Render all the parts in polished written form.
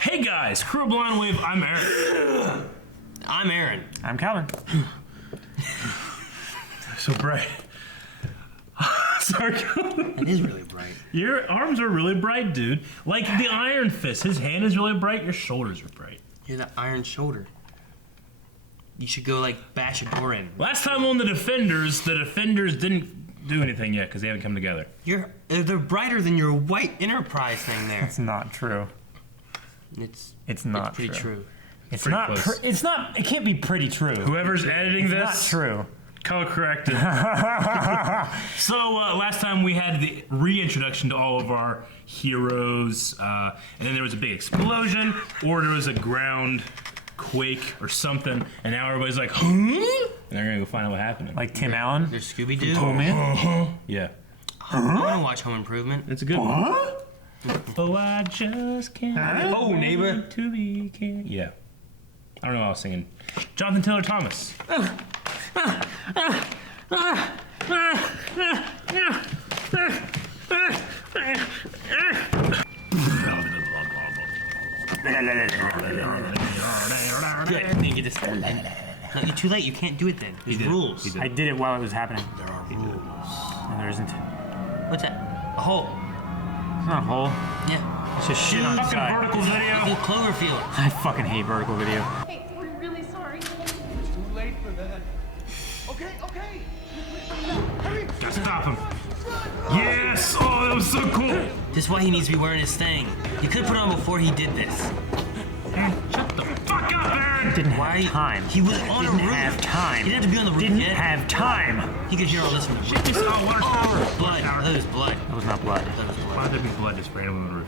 Hey guys, Crew Blind Wave, I'm Aaron. I'm Aaron. I'm Calvin. So bright. Sorry. It is really bright. Your arms are really bright, dude. Like the Iron Fist. His hand is really bright, your shoulders are bright. You're the Iron Shoulder. You should go like bash a door in. Last time on the Defenders didn't do anything yet because they haven't come together. They're brighter than your white Enterprise thing there. It's not true. It's not pretty true. It's Pretty not. close. It's not. It can't be pretty true. Whoever's editing It's this, not true. color corrected. So last time we had the reintroduction to all of our heroes, and then there was a big explosion, or there was a ground quake or something, and now everybody's like, huh? And they're gonna go find out what happened. Like Tim Allen. There's Scooby-Doo. Oh man. Yeah. I want to watch Home Improvement. It's a good one. Oh, I just can't. Oh, neighbor. To be king. Yeah. I don't know what I was singing. Jonathan Taylor Thomas. Good. Then get this. No, you're too late. You can't do it then. There's rules. He did. I did it while it was happening. There are rules. No, there isn't. What's that? A hole. It's not a hole. Yeah. It's just shit on the Fucking side. vertical video. Full Cloverfield. I fucking hate vertical video. Hey, we're really sorry. It's too late for that. Okay. Hurry! Gotta stop him. Yes! Oh, that was so cool. This is why he needs to be wearing his thing. You could put it on before he did this. Shut the fuck up, Aaron! Didn't Why? have time. He was on a Didn't roof. have time. He didn't have to be on the roof Didn't yet. have time. He could hear all this from the roof. You saw water tower. Blood. I thought it was blood. That was not blood. I thought it was blood. Why'd there be blood just spraying on the roof?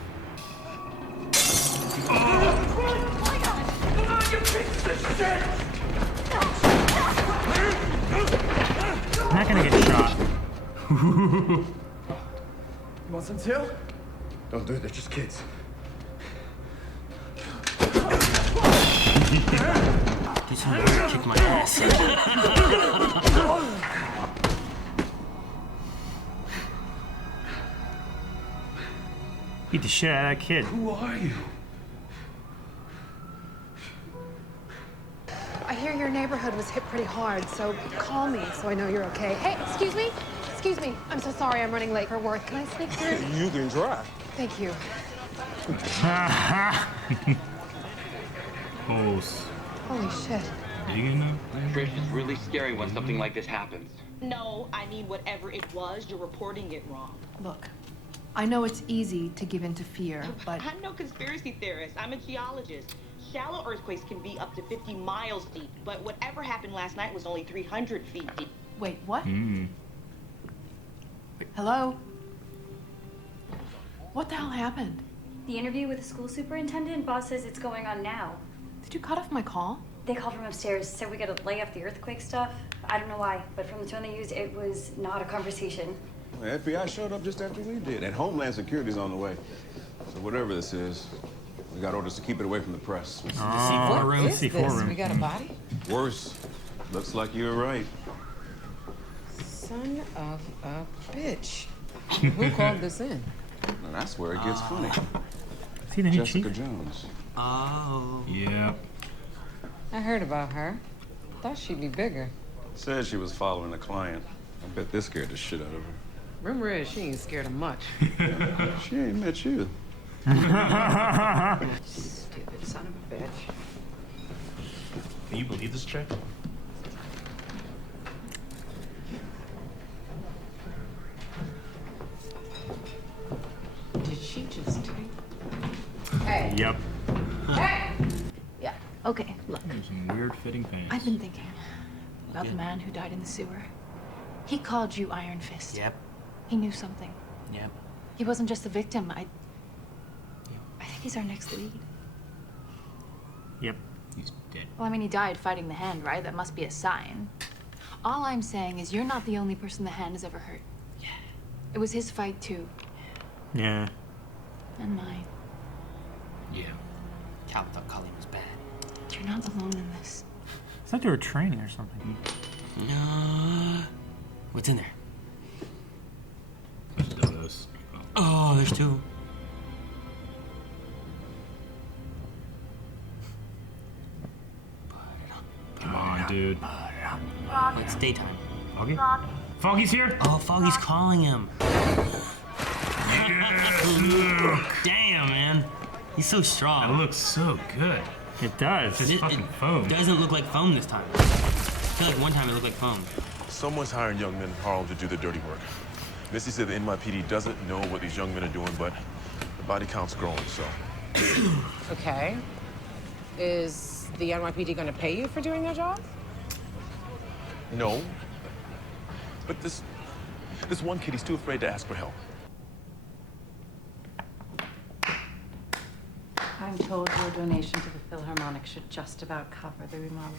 I'm not gonna get shot. You want some too? Don't do it, they're just kids. These homies kick my ass. Beat the shit out of that kid. Who are you? I hear your neighborhood was hit pretty hard, so call me so I know you're okay. Hey, excuse me? Excuse me. I'm so sorry I'm running late for work. Can I sneak through? You can drive. Thank you. Close. Holy shit. Digging them? Trish, it's really scary when something like this happens. No, I mean, whatever it was, you're reporting it wrong. Look, I know it's easy to give in to fear, but I'm no conspiracy theorist. I'm a geologist. Shallow earthquakes can be up to 50 miles deep, but whatever happened last night was only 300 feet deep. wait, what? Mm. Hello? What the hell happened? The interview with the school superintendent, boss says it's going on now. Did you cut off my call? They called from upstairs, said we gotta lay off the earthquake stuff. I don't know why, but from the tone they used, it was not a conversation. The FBI showed up just after we did, and Homeland Security's on the way. So whatever this is, we got orders to keep it away from the press. C4 room. C4 room. We got a body? Worse, looks like you were right. Son of a bitch. Who called this in? Now that's where it gets funny. Is he the new Jessica chief? Jones. Oh. Yeah. I heard about her. Thought she'd be bigger. Said she was following a client. I bet this scared the shit out of her. Rumor is she ain't scared of much. She ain't met you. Stupid son of a bitch. Can you believe this chick? Did she just take? Yep. Yeah, okay, look. Some weird fitting pants. I've been thinking about the man who died in the sewer. He called you Iron Fist. Yep. He knew something. Yep. He wasn't just a victim. I think he's our next lead. Yep. He's dead. Well, I mean, he died fighting the Hand, right? That must be a sign. All I'm saying is you're not the only person the Hand has ever hurt. Yeah. It was his fight, too. Yeah. And mine. Yeah. Cal thought Colleen was bad. You're not alone in this. It's like they were training or something. What's in there? Dildos. Oh, there's two. dude. It's daytime. Foggy? Foggy's here? Oh, Foggy's calling him. Yes. Damn, man. He's so strong. That looks so good. It does. It's fucking foam. Doesn't look like foam this time. I feel like one time it looked like foam. Someone's hiring young men in Harlem to do the dirty work. Missy said the NYPD doesn't know what these young men are doing, but the body count's growing, so. Okay. Is the NYPD going to pay you for doing their job? No. But this one kid, he's too afraid to ask for help. I'm told your donation to the Philharmonic should just about cover the remodeling.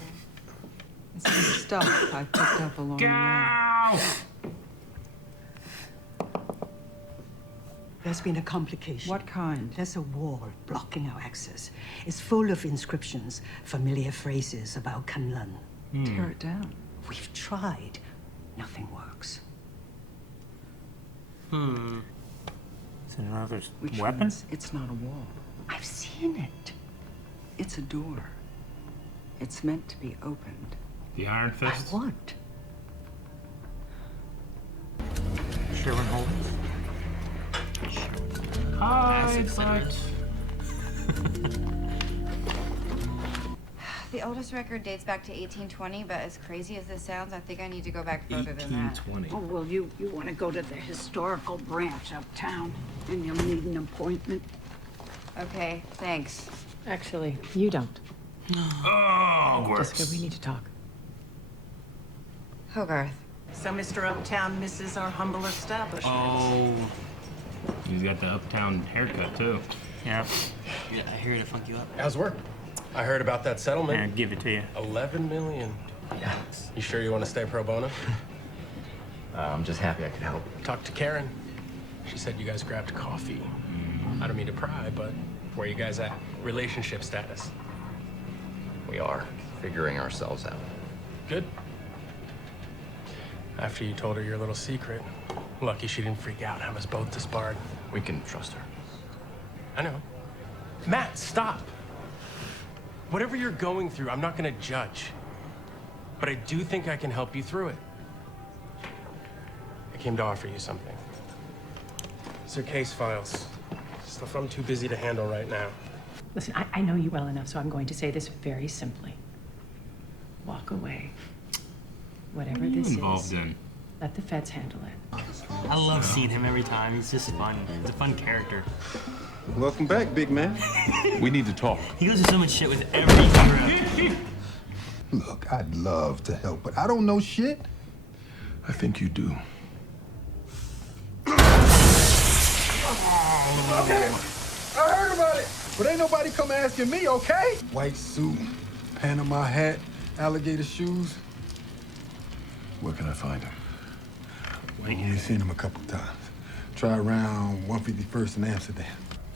It's some stuff I picked up along the way. Ow! There's been a complication. What kind? There's a wall blocking our access. It's full of inscriptions, familiar phrases about Kanlan. Tear it down. We've tried. Nothing works. Is it another Which weapon? means it's not a wall. I've seen it. It's a door. It's meant to be opened. The Iron Fist? By what? Sherwin Holdings? Acid cigarettes. The oldest record dates back to 1820, but as crazy as this sounds, I think I need to go back further than that. 1820. Oh, well, you want to go to the historical branch uptown, and you'll need an appointment. Okay, thanks. Actually, you don't. Oh, worse. Jessica, we need to talk. Hogarth. So Mr. Uptown misses our humble establishment. Oh. He's got the uptown haircut, too. Yep. Yeah, I hear to funk you up. How's work? I heard about that settlement. Yeah, give it to you. 11 million. Yeah. You sure you want to stay pro bono? I'm just happy I could help. Talked to Karen. She said you guys grabbed coffee. I don't mean to pry, but where you guys at? Relationship status? We are figuring ourselves out. Good. After you told her your little secret, lucky she didn't freak out and have us both disbarred. We can trust her. I know. Matt, stop. Whatever you're going through, I'm not gonna judge. But I do think I can help you through it. I came to offer you something. These are case files. Stuff I'm too busy to handle right now. Listen, I know you well enough, so I'm going to say this very simply. Walk away. Whatever What are you this involved is, in? let the feds handle it. I love seeing him every time. He's just fun. He's a fun character. Welcome back, big man. We need to talk. He goes through so much shit with every hero. Look, I'd love to help, but I don't know shit. I think you do. Okay, I heard about it, but ain't nobody come asking me, okay? White suit, Panama hat, alligator shoes. Where can I find him? I've only seen him a couple times. Try around 151st in Amsterdam.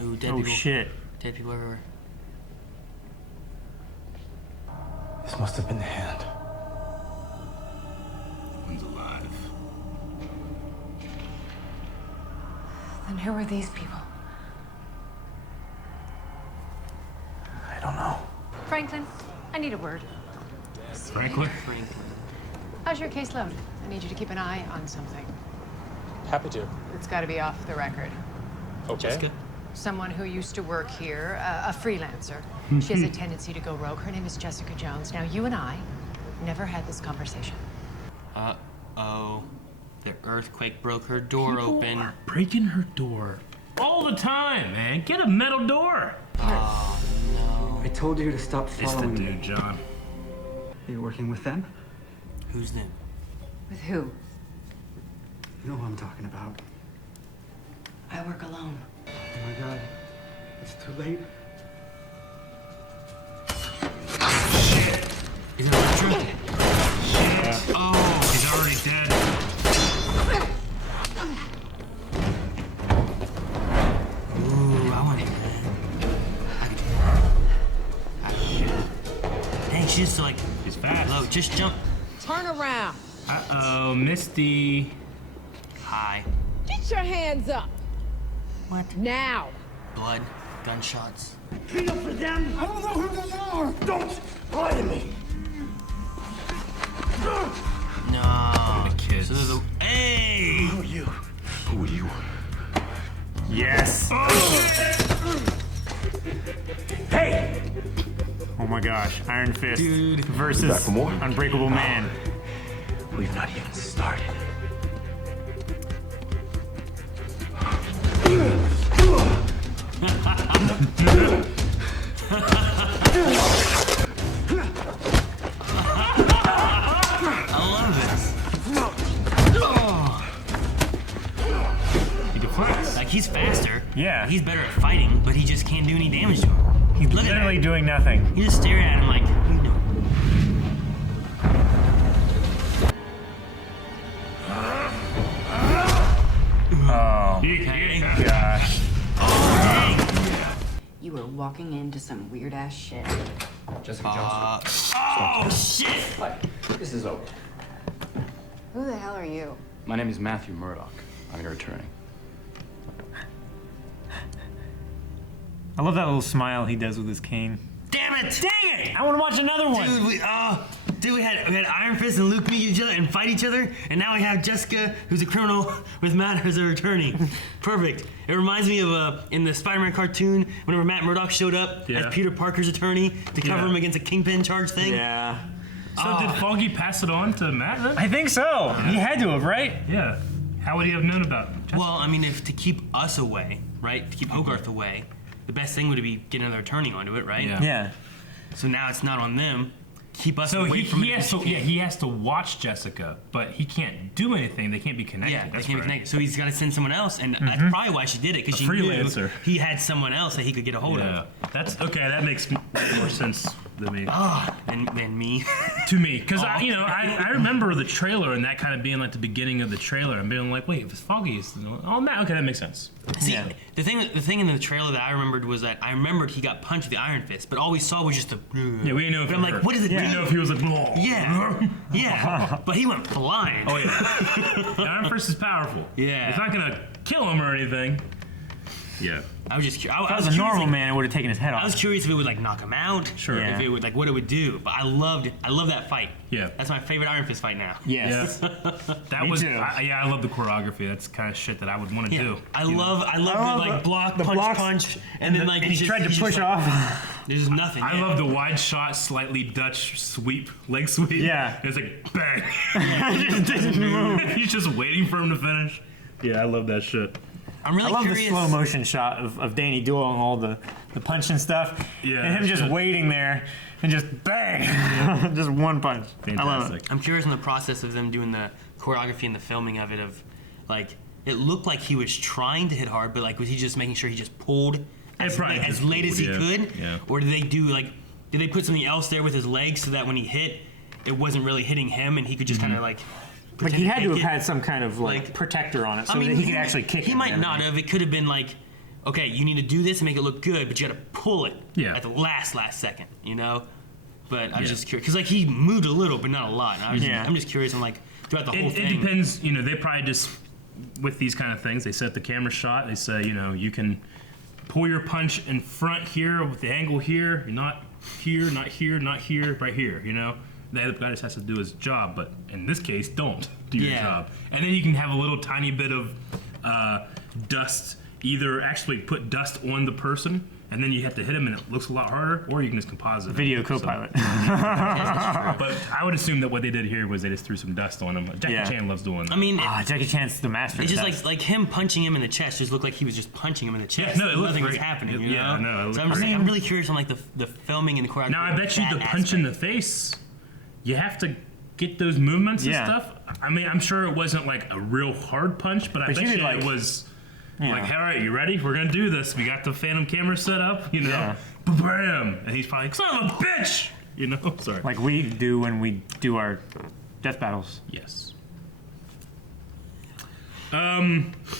Ooh, dead Oh, people. shit. Dead people everywhere. This must have been the hand. One's alive. Then who are these people? I don't know. Franklin, I need a word. Franklin? How's your caseload? I need you to keep an eye on something. Happy to. It's got to be off the record. Okay. Someone who used to work here, a freelancer. She has a tendency to go rogue. Her name is Jessica Jones. Now, you and I never had this conversation. Uh-oh. The earthquake broke her door open. Are breaking her door all the time, man. Get a metal door. Oh, no. I told you to stop It's the following me. dude, John. Are you working with them? Who's them? With who? You know who I'm talking about. I work alone. Oh my God. It's too late. Is it Electra? Shit. Oh, he's already dead. Ooh, I want to. Dang, she's just like. He's fast. Low, just jump. Turn around. Uh-oh, Misty. Hi. Get your hands up. What? Now. Blood. Gunshots. Clean up for them. I don't know who they are. Don't lie to me. No. The kids. So they're the. Hey! Who are you? Who are you? Yes. Hey! Oh my gosh, Iron Fist versus Back for more? Unbreakable Man. We've not even started. I love this. He deflects. Like, he's faster. Yeah. He's better at fighting, but he just can't do any damage to him. He's Look at literally that. doing nothing. You just stare at him like, you know. Oh, Okay. gosh. You were walking into some weird ass shit. Jessica Johnson. Oh, shit! This is over. Who the hell are you? My name is Matthew Murdoch. I'm your attorney. I love that little smile he does with his cane. Damn it! Dang it! I want to watch another one. Dude, we had Iron Fist and Luke meet each other and fight each other, and now we have Jessica, who's a criminal, with Matt as her attorney. Perfect. It reminds me of in the Spider-Man cartoon, whenever Matt Murdock showed up as Peter Parker's attorney to cover him against a Kingpin charge thing. Yeah. So did Foggy pass it on to Matt then? I think so. He had to have, right? Yeah. How would he have known about it? Well, I mean, if to keep us away, right? To keep Hogarth away, the best thing would be getting another attorney onto it, right? Yeah. So now it's not on them. Keep us So away from it. he has to watch Jessica, but he can't do anything. They can't be connected. Yeah, they That's can't be right. connected. So he's got to send someone else, and that's probably why she did it, because A she knew freelancer. he had someone else that he could get a hold of. That's okay. That makes more sense than me. Than me. To me, because I remember the trailer and that kind of being like the beginning of the trailer and being like, wait, if it's Foggy, Matt. Okay, that makes sense. See, the thing in the trailer that I remembered was that I remembered he got punched with the Iron Fist, but all we saw was just a. Yeah, we didn't know if But it I'm like, hurt. what does it do? We didn't know if he was like, "Whoa." Yeah, but he went flying. Oh yeah, the Iron Fist is powerful. Yeah. It's not gonna kill him or anything. Yeah. I was just curious. If that was a normal man, it would have taken his head off. I was curious if it would like knock him out. Sure. If it would like what it would do. But I love that fight. Yeah. That's my favorite Iron Fist fight now. Yes. That Me was too. I love the choreography. That's the kind of shit that I would want to Yeah. do. I love the like block, the punch, blocks, punch, and then like he tried to push like, off. There's nothing. I love the wide shot, slightly Dutch sweep, leg sweep. Yeah. It's like bang. He just didn't move. He's just waiting for him to finish. Yeah, I love that shit. I'm really I love curious. the slow motion shot of Danny doing all the punch and stuff. Yeah, And him just shit. waiting there and just bang. Just one punch. I love it. Fantastic. I'm curious in the process of them doing the choreography and the filming of it. Of like, it looked like he was trying to hit hard, but like, was he just making sure he just pulled as probably as just late as he pulled, yeah. could? Yeah. Or did they do like, did they put something else there with his legs so that when he hit, it wasn't really hitting him and he could just kind of like. Like pretend he had to have take it? had some kind of like protector on it so that he could actually kick He him might and not everything. have. It could have been like, okay, you need to do this and make it look good, but you got to pull it at the last second, you know. But I was just curious because like he moved a little, but not a lot. And I'm just curious. I'm like throughout the whole thing. It depends. You know, they probably just with these kind of things, they set the camera shot. They say, you know, you can pull your punch in front here with the angle here, not here, not here, not here, right here. You know. The guy just has to do his job, but in this case, don't do your job. And then you can have a little tiny bit of dust, either actually put dust on the person, and then you have to hit him and it looks a lot harder, or you can just composite it. Video co-pilot. But I would assume that what they did here was they just threw some dust on him. Jackie Chan loves doing that. I mean, Jackie Chan's the master. It's of just that. like him punching him in the chest just looked like he was just punching him in the chest. no, it looked nothing was great. happening. You Yeah, know? no, it looked So I'm, great. I'm really curious on like the filming and the choreography. Now I bet you the punch in the face, you have to get those movements and stuff. I mean, I'm sure it wasn't like a real hard punch, but I bet you it was like, all right, you ready? We're gonna do this. We got the phantom camera set up, you know. Bam! And he's probably like, son of a bitch! You know? Sorry. Like we do when we do our death battles. Yes.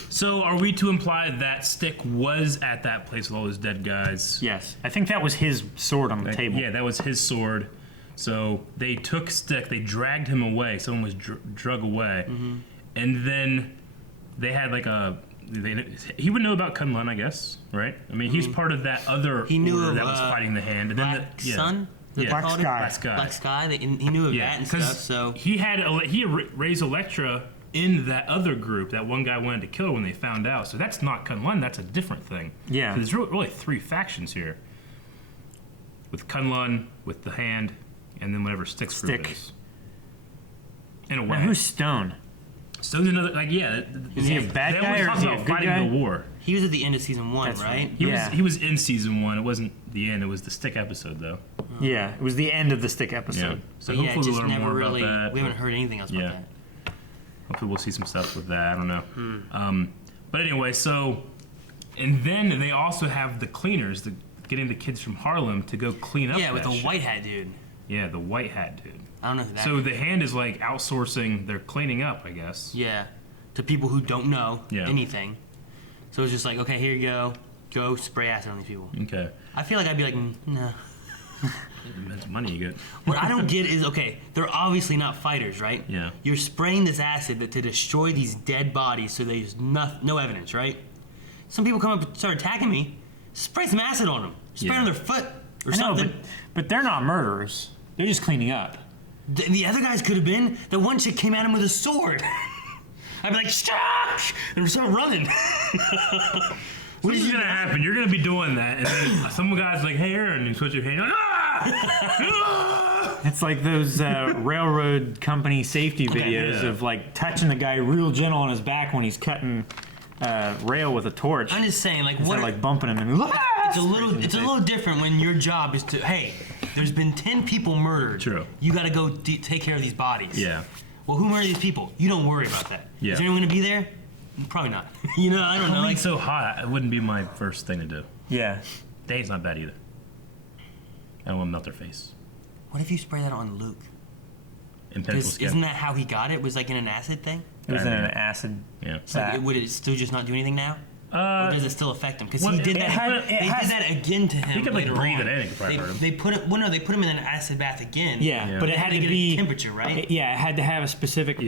So are we to imply that Stick was at that place with all those dead guys? Yes. I think that was his sword on the table. Yeah, that was his sword. So they took Stick, they dragged him away. Someone was drug away. And then they had like he would know about Kunlun, I guess, right? I mean, he's part of that other He knew order of, that was fighting the hand. And then Black Sun? Yeah. Black Sky. Black Sky. He knew of that and stuff. So he raised Elektra in that other group. That one guy wanted to kill her when they found out. So that's not Kunlun. That's a different thing. Yeah. So there's really 3 factions here. With Kunlun, with the Hand, and then whatever Stick's group is. In a way. Now, who's Stone? Stone's another, Is he a bad guy or is he a good fighting guy? the war. he was at the end of season 1, That's right? He was in season 1. It wasn't the end. It was the Stick episode, though. Yeah, it was the end of the Stick episode. So But hopefully we'll learn more really, about that. we haven't heard anything else about that. Hopefully we'll see some stuff with that. I don't know. But anyway, so, and then they also have the cleaners, getting the kids from Harlem to go clean up. Yeah, with that the shit. white hat dude. Yeah, the white hat dude. I don't know who that So is. the Hand is like outsourcing their cleaning up, I guess. Yeah, to people who don't know anything. So it's just like, okay, here you go spray acid on these people. Okay. I feel like I'd be like, no. That's money you get. What I don't get is, okay, they're obviously not fighters, right? Yeah. You're spraying this acid to destroy these dead bodies so there's no evidence, right? Some people come up and start attacking me, spray some acid on them. Spray on their foot or something. But they're not murderers. They're just cleaning up. The other guys could have been. The one chick came at him with a sword. I'd be like, stop! And start running. What is gonna happen? You're gonna be doing that, and then some guy's like, "Hey, Aaron," and you switch your hand. It's like those railroad company safety videos of like touching the guy real gentle on his back when he's cutting rail with a torch. I'm just saying, like, instead what? of like bumping him and It's a little different when your job is to, hey, there's been 10 people murdered. True. You got to go take care of these bodies. Yeah. Well, who murdered these people? You don't worry about that. Yeah. Is anyone going to be there? Probably not. You know, I don't know. It's so hot. It wouldn't be my first thing to do. Yeah. Dane's not bad either. I don't want to melt their face. What if you spray that on Luke? In pencil skin. Isn't that how he got it? Was like in an acid thing? It was in an acid. Yeah. So would it still just not do anything now? Or does it still affect him? Because he did that. They did that again to him. He could like later breathe on. it in. It could probably hurt him. They put it. Well, no, they put him in an acid bath again. Yeah, but it had to get be a temperature, right? It had to have a specific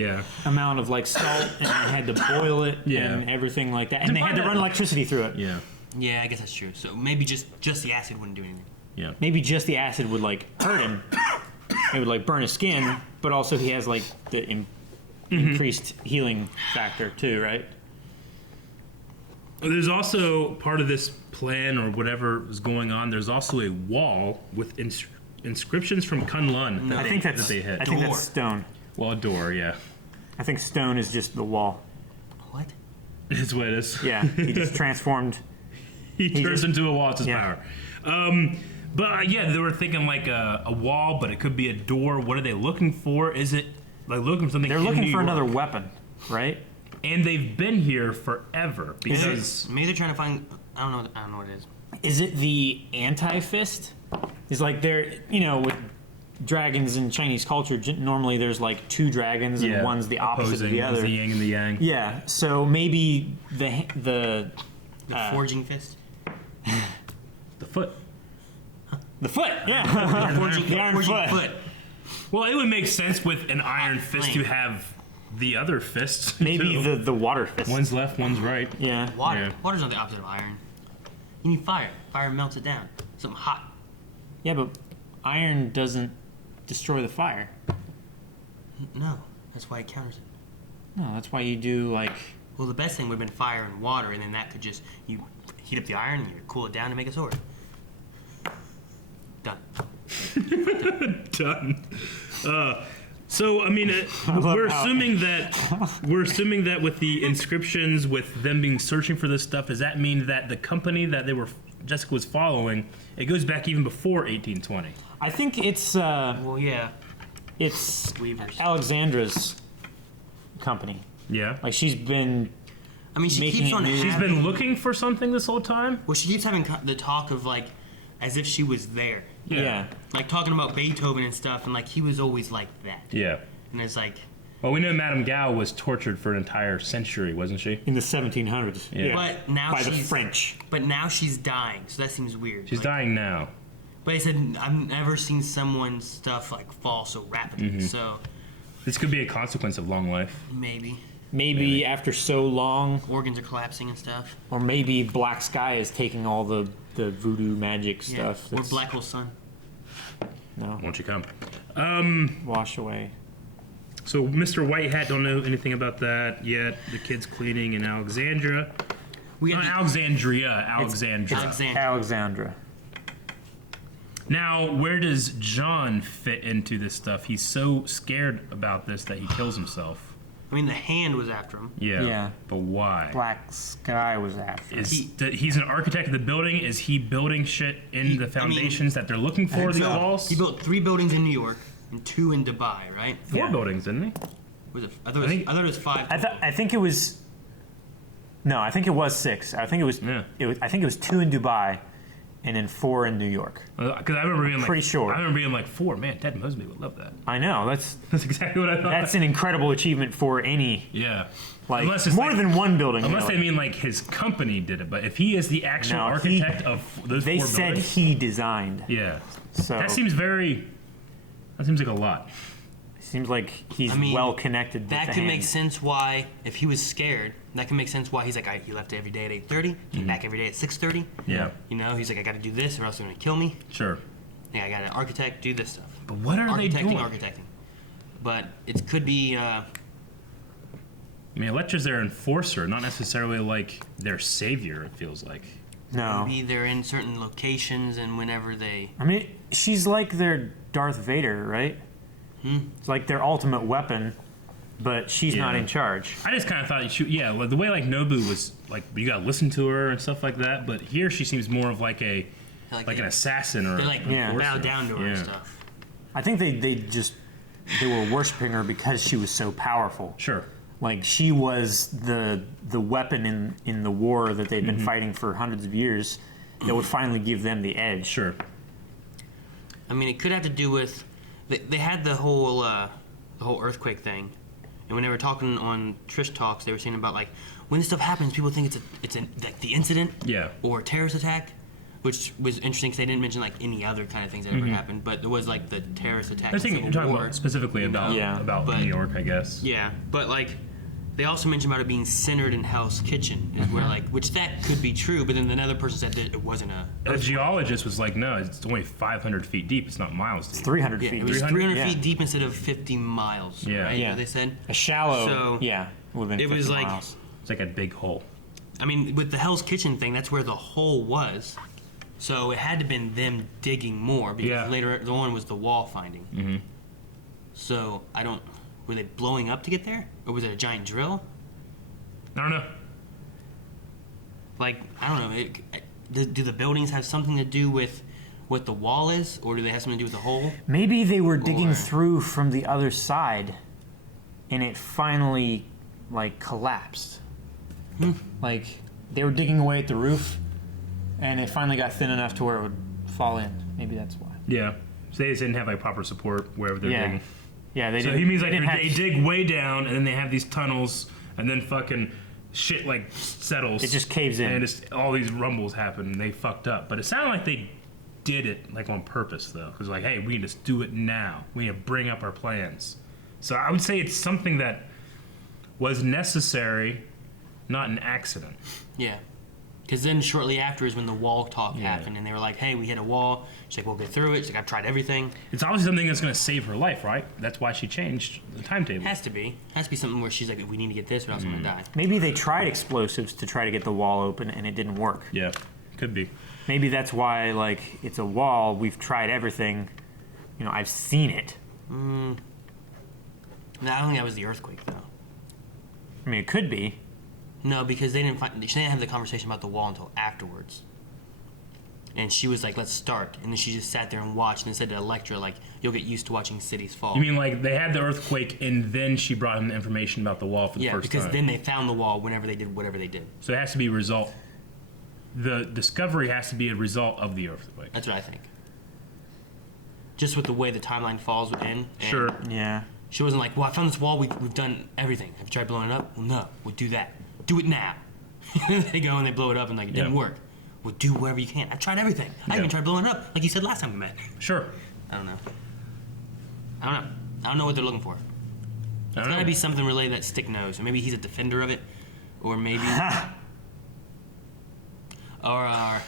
amount of like salt, and they had to boil it and everything like that, and they had to run electricity through it. Yeah. Yeah, I guess that's true. So maybe just the acid wouldn't do anything. Yeah. Maybe just the acid would like hurt him. It would like burn his skin, but also he has like the increased healing factor too, right? There's also part of this plan or whatever was going on. There's also a wall with inscriptions from Kunlun. I think that's they hit. I think that's stone. Well, a door, yeah. I think stone is just the wall. What? It's what it is. Yeah, he just transformed. He turns into a wall. It's his power. But yeah, they were thinking like a wall, but it could be a door. What are they looking for? Is it like looking for something? They're in looking New for York? another weapon, right? And they've been here forever because maybe they're trying to find. I don't know what it is. Is it the anti-fist? It's like they're, with dragons in Chinese culture, normally there's like two dragons and one's the opposite of the other. One's the yin and the yang. Yeah, so maybe the forging fist? The foot. The foot, yeah. The iron foot. Well, it would make sense with an iron fist to have the other fist. Maybe too. the water fist. One's left, one's right. Yeah. Water. Yeah. Water's not the opposite of iron. You need fire. Fire melts it down. Something hot. Yeah, but iron doesn't destroy the fire. No, that's why it counters it. No, that's why you do like. Well, the best thing would have been fire and water, and then that could just you heat up the iron, you cool it down to make a sword. Done. Done. So I mean, we're assuming that with the inscriptions, with them being searching for this stuff, does that mean that the company that Jessica was following, it goes back even before 1820? I think it's. Well, yeah. It's Weavers. Alexandra's company. Yeah. Like she's been. I mean, she keeps on. She's been looking for something this whole time. Well, she keeps having the talk of like, as if she was there. Yeah. Like talking about Beethoven and stuff, and like he was always like that. Yeah. And it's like. Well, we know Madame Gao was tortured for an entire century, wasn't she? In the 1700s. Yeah. But now by she's the French. But now she's dying, so that seems weird. She's dying now. But he said, I've never seen someone's stuff like fall so rapidly. Mhm. So This could be a consequence of long life. maybe after so long. Organs are collapsing and stuff. Or maybe Black Sky is taking all the voodoo magic stuff. Or Black Hole Sun. No. Won't you come? Wash away. So Mr. White Hat don't know anything about that yet. The kid's cleaning in Alexandria. Alexandria. Alexandra. Now, where does John fit into this stuff? He's so scared about this that he kills himself. I mean, the hand was after him. Yeah. But why? Black Sky was after him. He's an architect of the building. Is he building shit in the foundations that they're looking for, the walls? He built 3 buildings in New York and 2 in Dubai, right? 4 buildings, didn't he? Was it? I thought it was 5. I think it was. No, I think it was 6. I think it was. I think it was 2 in Dubai, and then 4 in New York. Because I remember being pretty sure. I remember being like 4. Man, Ted Mosby would love that. I know. That's exactly what I thought. That's an incredible achievement for any. Yeah. Like unless it's more than one building. Unless really. they mean like his company did it, but if he is the actual architect of those 4 buildings, they said he designed. Yeah. So that seems like a lot. Seems like he's well connected. With That can make sense why, if he was scared, that can make sense why he's like, he left every day at 8:30, came back every day at 6:30. Yeah. You know, he's like, I got to do this or else they're gonna kill me. Sure. Yeah, I got to architect, do this stuff. But what are they doing? Architecting. But it could be. I mean, Electra's their enforcer, not necessarily like their savior. It feels like. No. Maybe they're in certain locations and whenever they. I mean, she's like their Darth Vader, right? It's like their ultimate weapon, but she's not in charge. I just kind of thought, the way like Nobu was like, you gotta listen to her and stuff like that. But here she seems more of like an assassin or. They like bow down to her and stuff. I think they were worshiping her because she was so powerful. Sure. Like she was the weapon in the war that they've been fighting for hundreds of years that would finally give them the edge. Sure. I mean, it could have to do with they had the whole earthquake thing, and when they were talking on Trish Talks, they were saying about like when this stuff happens, people think it's like the incident, or a terrorist attack, which was interesting because they didn't mention like any other kind of things that ever happened, but there was like the terrorist attack. I think you're talking about specifically about New York, I guess. Yeah, but like. They also mentioned about it being centered in Hell's Kitchen, is where like, which that could be true, but then another person said that it wasn't a. A geologist was like, no, it's only 500 feet deep. It's not miles deep. It's 300 feet. It was 300 feet deep instead of 50 miles. Yeah, right? Yeah. They said a shallow. So within 50 was like miles. It's like a big hole. I mean, with the Hell's Kitchen thing, that's where the hole was. So it had to have been them digging more because later the one was the wall finding. Mm-hmm. So were they blowing up to get there, or was it a giant drill? I don't know. Like, I don't know. Do the buildings have something to do with what the wall is, or do they have something to do with the hole? Maybe they were digging through from the other side, and it finally, like, collapsed. Like, they were digging away at the roof, and it finally got thin enough to where it would fall in. Maybe that's why. Yeah. So they just didn't have, like, proper support wherever they're digging. Yeah, they didn't. So he means, like, they dig way down, and then they have these tunnels, and then fucking shit like settles. It just caves in, and just all these rumbles happen, and they fucked up. But it sounded like they did it like on purpose, though, because like, hey, we need to do it now. We need to bring up our plans. So I would say it's something that was necessary, not an accident. Yeah, because then shortly after is when the wall talk happened, and they were like, hey, we hit a wall. She's like, we'll get through it. She's like, I've tried everything. It's obviously something that's going to save her life, right? That's why she changed the timetable. Has to be something where she's like, we need to get this or else I'm going to die. Maybe they tried explosives to try to get the wall open, and it didn't work. Yeah, could be. Maybe that's why, like, it's a wall. We've tried everything. You know, I've seen it. No, I don't think that was the earthquake, though. I mean, it could be. No, because she didn't have the conversation about the wall until afterwards. And she was like, let's start. And then she just sat there and watched and said to Electra, like, you'll get used to watching cities fall. You mean like they had the earthquake and then she brought him the information about the wall for the first time? Yeah, because then they found the wall whenever they did whatever they did. So it has to be a result. The discovery has to be a result of the earthquake. That's what I think. Just with the way the timeline falls in. Sure. Yeah. She wasn't like, well, I found this wall, we've done everything. Have you tried blowing it up? Well, no, we'll do that. Do it now. They go and they blow it up and like, it didn't work. Well, do whatever you can. I've tried everything. I even tried blowing it up, like you said last time we met. Sure. I don't know. I don't know what they're looking for. It's gotta be something related that Stick knows. Or maybe he's a defender of it. Or maybe... I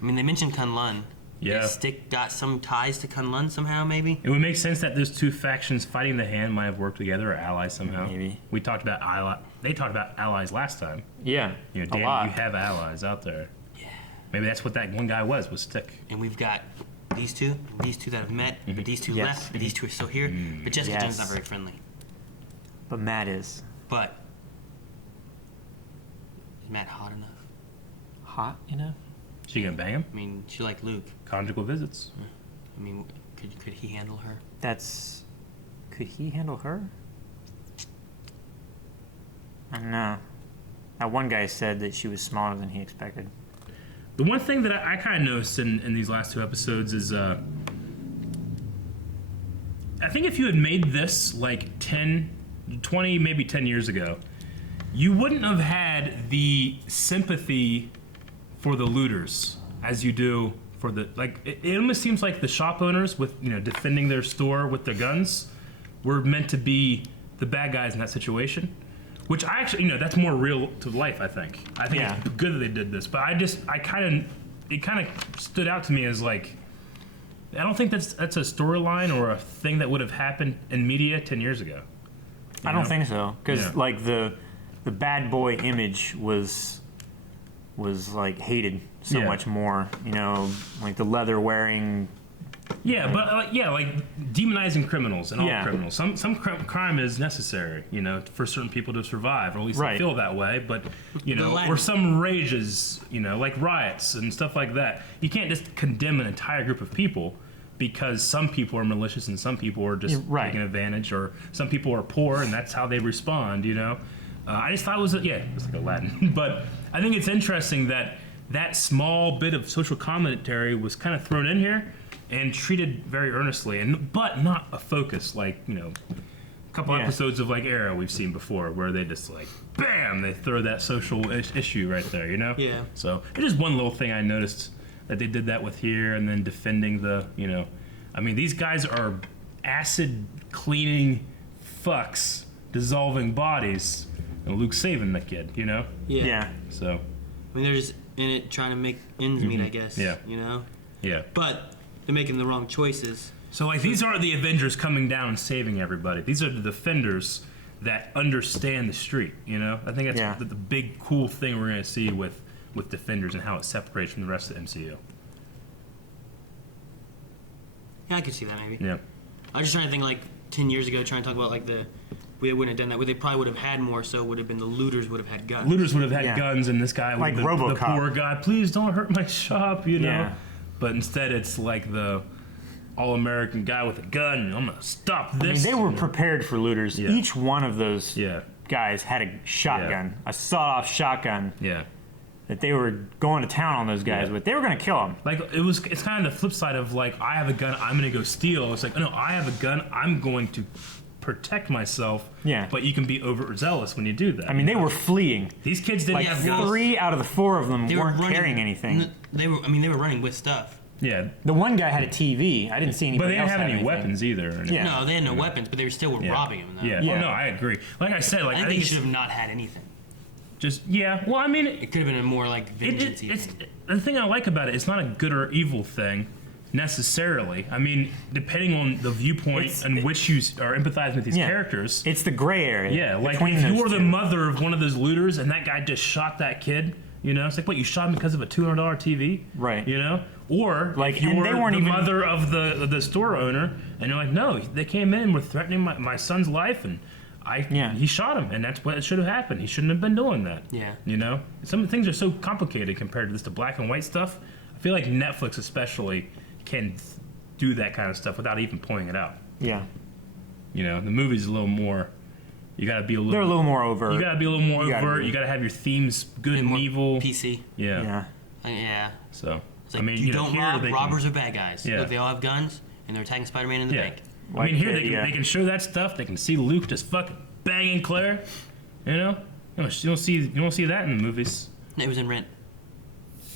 mean, they mentioned Kunlun. Yeah. Stick got some ties to Kunlun somehow, maybe. It would make sense that those two factions fighting the hand might have worked together or allies somehow. Maybe. We talked about they talked about allies last time. Yeah. You know, a Dan, lot. you have allies out there. Yeah. Maybe that's what that one guy was Stick. And we've got these two that have met, but these two Yes. left, but these two are still here. But Jessica Yes. Jones not very friendly. But Matt is. But is Matt hot enough? Hot enough? She gonna bang him? I mean, she like Luke. Conjugal visits. I mean, could he handle her? Could he handle her? I don't know. That one guy said that she was smaller than he expected. The one thing that I kind of noticed in these last two episodes is I think if you had made this like 10, 20, maybe 10 years ago, you wouldn't have had the sympathy for the looters as you do for the, like, it almost seems like the shop owners with, you know, defending their store with their guns were meant to be the bad guys in that situation. Which I actually, you know, that's more real to life, I think. I think it's good that they did this, but it kind of stood out to me as like, I don't think that's a storyline or a thing that would have happened in media 10 years ago. I don't think so, because like the bad boy image was like hated so much more. You know, like the leather wearing. Yeah, but like demonizing criminals and all criminals. Some crime is necessary, you know, for certain people to survive, or at least they feel that way. But you know, or some rages, you know, like riots and stuff like that. You can't just condemn an entire group of people because some people are malicious and some people are just taking advantage, or some people are poor and that's how they respond. You know, I just thought it was it's like a Latin, but I think it's interesting that that small bit of social commentary was kind of thrown in here and treated very earnestly, but not a focus like, you know, a couple episodes of like Arrow we've seen before where they just like bam, they throw that social issue right there, you know. Yeah. So it's just one little thing I noticed that they did that with here, and then defending the, you know, I mean these guys are acid cleaning fucks dissolving bodies, and Luke's saving the kid, you know. Yeah. So. I mean, they're just in it trying to make ends meet, I guess. Yeah. You know. Yeah. But they're making the wrong choices. So, like, these aren't the Avengers coming down and saving everybody. These are the defenders that understand the street, you know? I think that's the big, cool thing we're going to see with Defenders and how it separates from the rest of the MCU. Yeah, I could see that maybe. Yeah. I was just trying to think, like, 10 years ago, trying to talk about, like, we wouldn't have done that. What they probably would have had more so would have been the looters would have had guns. Looters would have had guns, and this guy, like the poor guy, please don't hurt my shop, you know? Yeah. But instead, it's like the all-American guy with a gun, and I'm going to stop this. I mean, they were prepared for looters. Yeah. Each one of those guys had a shotgun, a sawed-off shotgun. Yeah. That they were going to town on those guys with. They were going to kill them. Like, it's kind of the flip side of, like, I have a gun, I'm going to go steal. It's like, no, I have a gun, I'm going to protect myself. Yeah. But you can be overzealous when you do that. I mean, they were fleeing. These kids didn't have guns. 3 out of the 4 of them weren't carrying anything. They were running with stuff. Yeah. The one guy had a TV. I didn't see anybody else But they didn't have any anything. weapons either. Yeah. No, they had no weapons, but they still were robbing him. Though. Yeah. Well, no, I agree. Like I said, like I think they should have not had anything. Just well, I mean, it could have been a more like vengeance. The thing I like about it, it's not a good or evil thing necessarily. I mean, depending on the viewpoint in which you are empathizing with these characters, it's the gray area. Yeah, like if you were the mother of one of those looters and that guy just shot that kid, you know, it's like, what, you shot him because of a $200 TV, right? You know, or like you and were they weren't the even mother of the store owner, and you're like, no, they came in, were threatening my son's life, and he shot him, and that's what it should have happened. He shouldn't have been doing that. Yeah. You know? Some things are so complicated compared to this to black and white stuff. I feel like Netflix especially can do that kind of stuff without even pointing it out. Yeah. You know, the movie's a little more, you gotta be a little... They're a little more overt. You gotta be a little more overt. You gotta have your themes good and evil. PC. Yeah. Yeah. So, it's like, I mean, you know, don't here rob, they robbers can, are bad guys. Yeah. Look, they all have guns, and they're attacking Spider-Man in the bank. I mean, here they can show that stuff. They can see Luke just fucking banging Claire. You know, you don't see that in the movies. It was in Rent.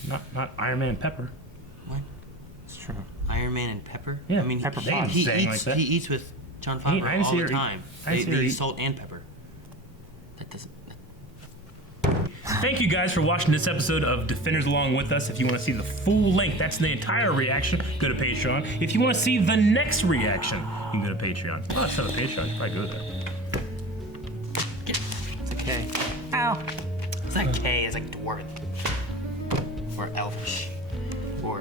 Not Iron Man and Pepper. What? It's true. Iron Man and Pepper. Yeah, I mean, Pepper he Potts. he eats with John Favreau all the time. They eat salt and pepper. That doesn't. Thank you guys for watching this episode of Defenders along with us. If you want to see the full length, that's the entire reaction, go to Patreon. If you want to see the next reaction, you can go to Patreon. Oh, it's not a Patreon, you probably go there. It's a K. Ow. It's not K, it's like dwarf. Or elfish. Or